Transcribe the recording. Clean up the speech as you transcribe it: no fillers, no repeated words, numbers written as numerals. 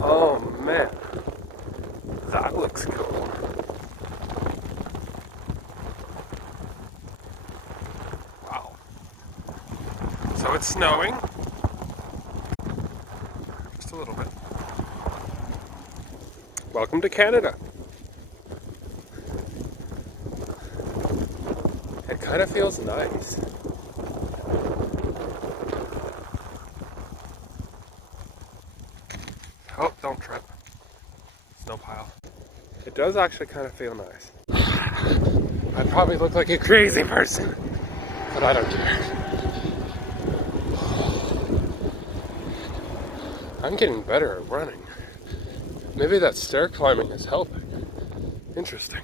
Oh man, that looks cool. Wow. So it's snowing. Just a little bit. Welcome to Canada. It kind of feels nice. Oh, don't trip. Snow pile. It does actually kind of feel nice. I probably look like a crazy person, but I don't care. I'm getting better at running. Maybe that stair climbing is helping. Interesting.